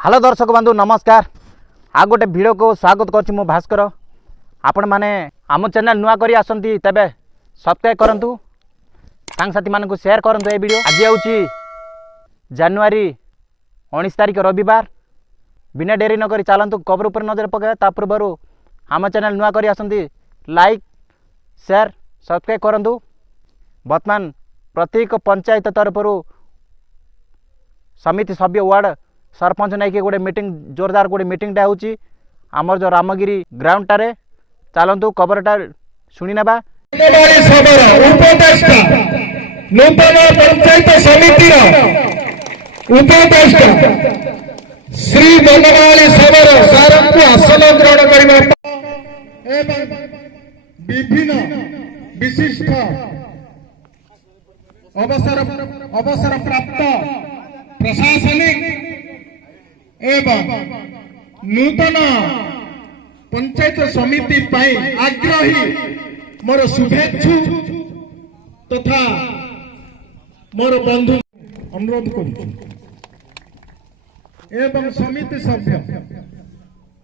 Hello दर्शक बंधु नमस्कार। आ गोटे भिडियो को स्वागत करछि मु भास्कर। आपण माने आम चैनल नुआ करी आसंती तबे सब्सक्राइब करंतु, सांग साथी मानकु शेयर करंतु। ए वीडियो आज आउछि जनवरी 19 तारिख रविवार। बिना डेरी न करी चलंतु खबर ऊपर नजर पकाए। ता पूर्व आम चैनल नुआ करी आसंती लाइक शेयर सब्सक्राइब करंतु। वर्तमान प्रत्येक पंचायत तरफ समिति सभ्य वार्ड सरपंच नहीं कि गोटे मीटिंग जोरदार गोटे मीटिंगटा होची आमर जो रामगिरी ग्राउंड टारे। चलंतु खबरटा शुणी नेबा। नूतन पंचायत समिति उपदेष्टा श्री बनवाली सबर सार को आसन ग्रहण करने एवं विभिन्न विशिष्ट अवसर प्राप्त प्रशासनिक एवं नूतन पंचायत समिति पाई आग्रही मोर शुभेच्छु तथा मोर बंधु अनुरोध करूँ एवं समिति सभ्य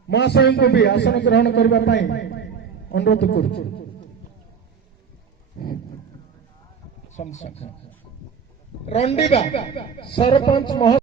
महाशय को भी आसन ग्रहण करने अनुरोध करूँ। रंडीबा सरपंच